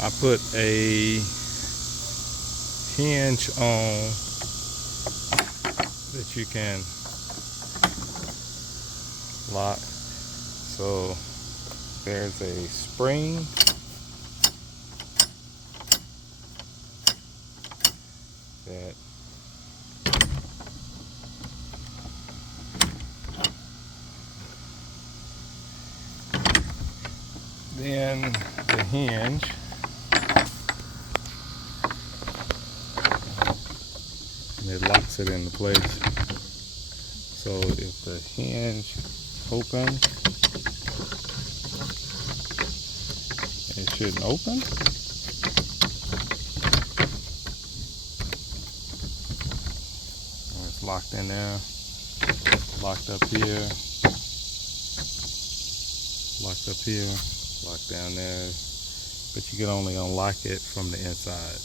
I put a hinge on that you can lock. So there's a spring that then the hinge and it locks it into place. So if the hinge opens, it shouldn't open. It's locked in there, locked up here, locked down there, but you can only unlock it from the inside.